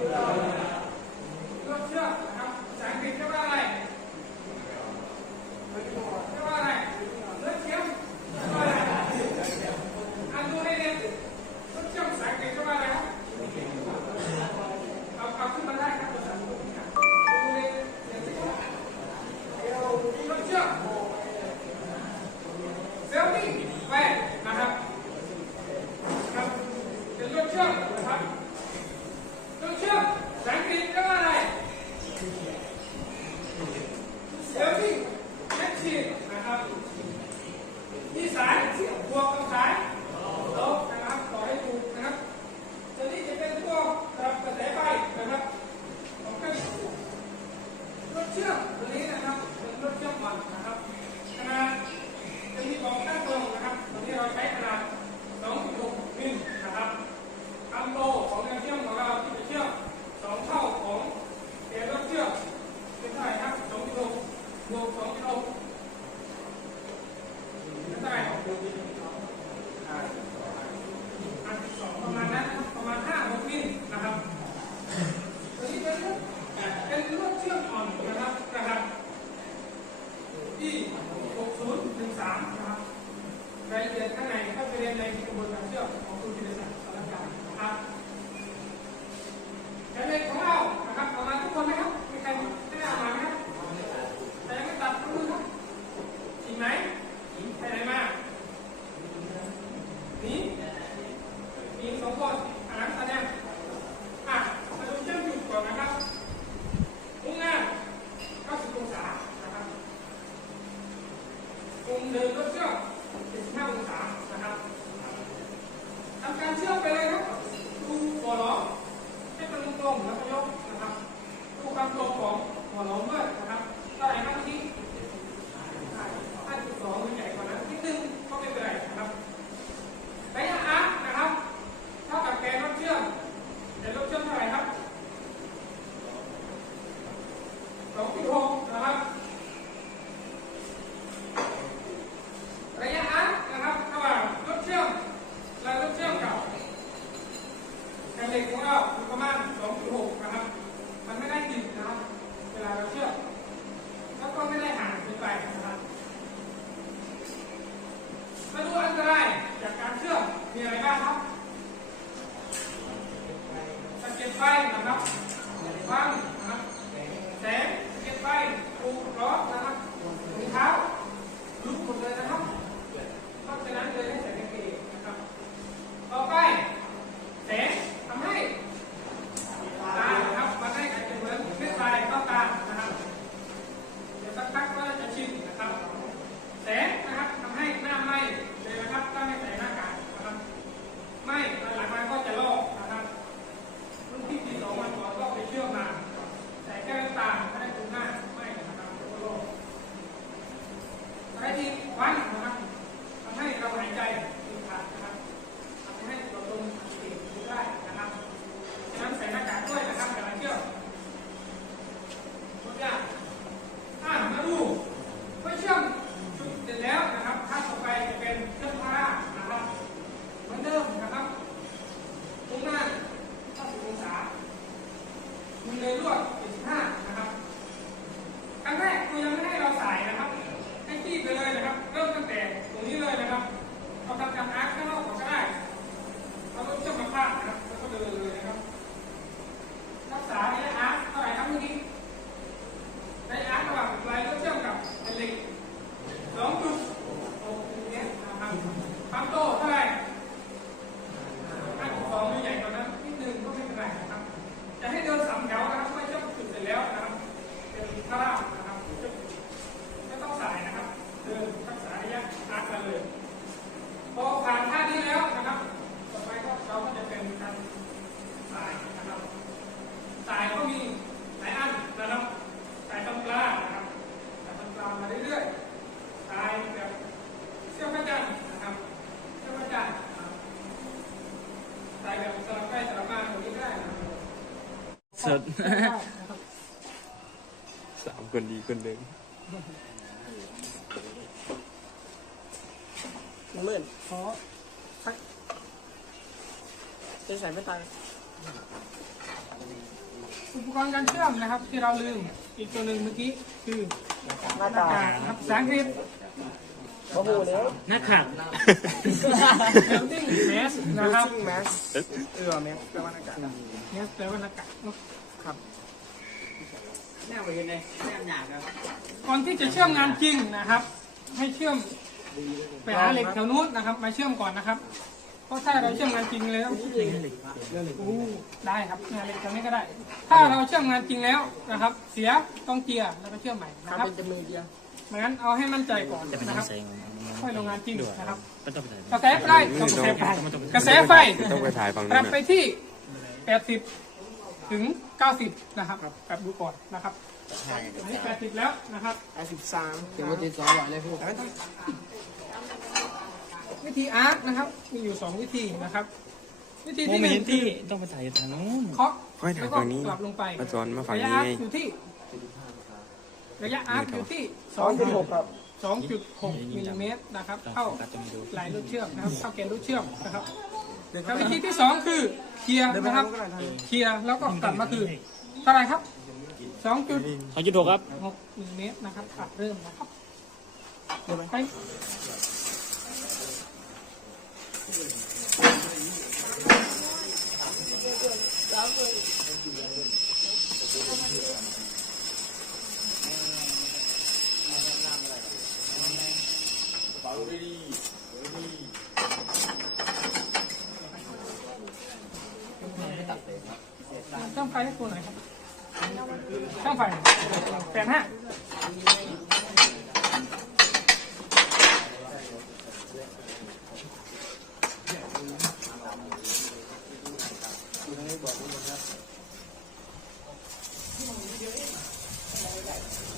Amen. เชื่อกตัวนี้นะครับเป็นรถเชือกบอลนะครับ สลัสร็ไดสามคนดีคนเดิมน้ำเมื่นขอทักจะใส่ไม่ตายอุปกรณ์การเชื่อมนะครับที่เราลืม อีกตัวหนึ่งเมื่อกี้คือหน้ากาครับแสษาอังกฤ มาหูแล้วน้าขังแมสนะครับแมสเออแมสแปลว่าหน้ากากเมสแปลว่าหน้ากากครับแนวไปยังไงแนวหนาครับก่อนที่จะเชื่อมงานจริงนะครับ ให้เชื่อมไปหาเหล็กแถวนู้นนะครับ มาเชื่อมก่อนนะครับเพราะถ้าเราเชื่อมงานจริงแล้วได้ครับงานเหล็กแถวนี้ก็ได้ ถ้าเราเชื่อมงานจริงแล้วนะครับ เสียต้องเกียร์แล้วก็เชื่อมใหม่นะครับจำนวเกียร์ งั้นเอาให้มั่นใจก่อนจะเป็นนะคยัรับงไงค่อยลงงานจริงนะครับก็ต้องไปไหนกระแสไฟต้องกระแสไฟกระแสไฟต้องไปถ่ายฝั่งปนู้รับนไปน่ะที่ 80 ถึง 90 นะครับปรับดูก่อนนะครับอันนี้80 แล้วนะครับแปดสิบสามถึงวันที่สองวันเลยพี่วิธีอาร์ตนะครับ มีอยู่ 2 วิธีนะครับ วิธีโมที่หเมนึ่นงต์ที่ต้องไปถ่ายทางนู้นเคาะค่อยถ่าแล้ยวก็ฝั่งนี้กลับลงไปมาสอนมาฝั่งระยะนี้อาร์ไงตอยู่ที่ ระยะอาร์ตอยู่ที่สองจุดหกครับ 2.6มิลลิเมตรนะครับต้องเข้าโฟกัสตรงนี้ดูหลายลูกเชือกนะครับเข้าแกนลูกเชือกนะครับแล้ววิธีที่สองคือเคลียร์นะครับเคลียร์แล้วก็กลับมาคือเท่าไหรครับ2.6สองจุดหกครับมิลลิเมตรนะครับอะเริ่มนะครับไป ช่างไฟให้ตัวไหนครับช่างไฟแปดห้า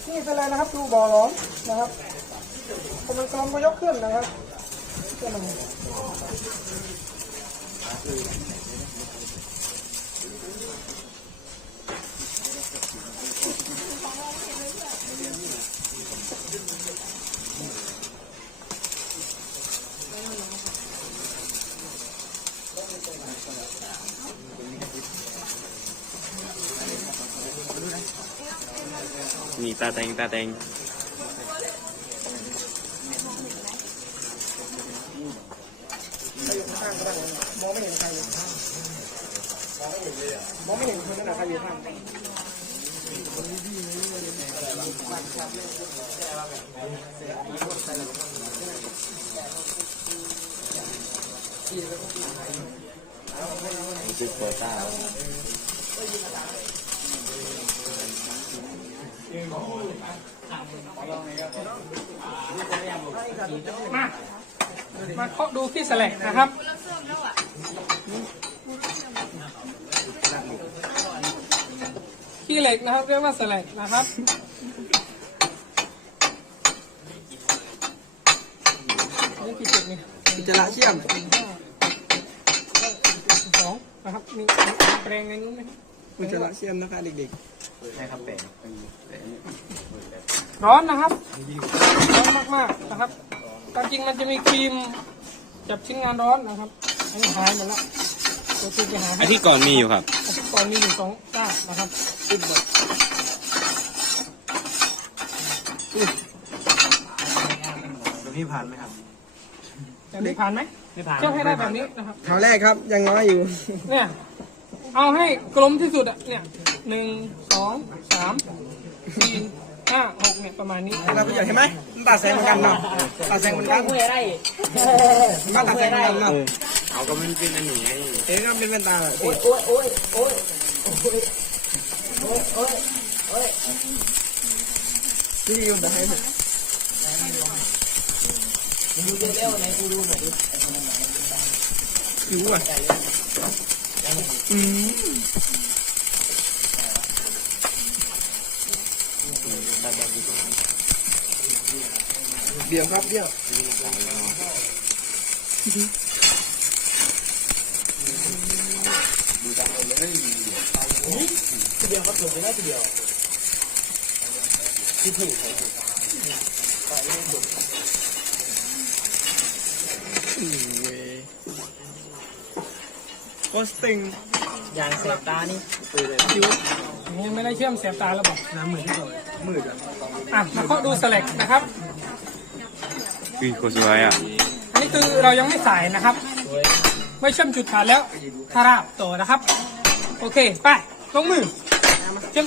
นี่เป็นอะไรนะครับ ดูบ่อร้อนนะครับพ อมันกลมก็ยกขึ้นนะครับก็มันนี่ตาแตงตาแตง ใครอยู่ข้างๆก็ได้มองไม่เห็นใครเลยมองไม่เห็นคนนั้นนะใครอยู่ข้าง จุดเปิดตามา มาเคาะดูที่แสลกนะครับ ขี้เหล็กนะครับ เรียกว่าแสลกนะครับ นี่กี่ จุดนี่อิจระเชื่อมสองนะครับมีแปลงในนู้นไหมอิจระเชื่อมนะคะเด็กร้อนนะครับร้อนมากๆนะครับตามจริงมันจะมีครีมจับชิ้นงานร้อนนะครับอันนี้หายหมดแล้วตัวที่ไปหาอาทิตย์ก่อนมีอยู่ครับอาทิตย์ก่อนมีอยู่สองก้านะครับติดหมดพี่ผ่านไหมครับ แบบนี้ผ่านไหมไม่ผ่านเชื่อมให้ได้แบบนี้นะครับคราวแรกครับยังน้อยอยู่ เนี่ย เอาให้กลมที่สุดอะ เนี่ยหนึ่งสองสามสี่ห้าหกเนี่ยประมาณนี้เราประโยชน์เห็นไหมมันตัดแสงเหมือนกันเนาะตัดแสงเหมือนกันเมื่อไรมันตัดแสงเหมือนกันเนาะเอาก็มันเป็นอันนี้ไงเอ๊ะก็เป็นแว่นตาแบบโอ้ยโอ้ยโอ้ยโอ้ยโอ้ยโอ้ยที่อยู่ได้เนี่ย ดูเร็วๆไหนกูดูหน่อยดิอยู่อะอืมเดี๋ยวครับเดี๋ยวเดียวเขาถูกไปแล้ วทีเดียวโคสติงอย่างเสียบตานี่คิวยังไม่ได้เชื่อมเสียบตาแล้วบอกน้ำมือที่ก่อนมืดอะอะมาเคาะดูสแลกนะครับอุ้ยโคตรสวยอะอันนี้คือเรายังไม่ใส่นะครับ ไม่เชื่อมจุดขาดแล้วทาราบต่อนะครับ โอเค ไปลงมือเชื่อม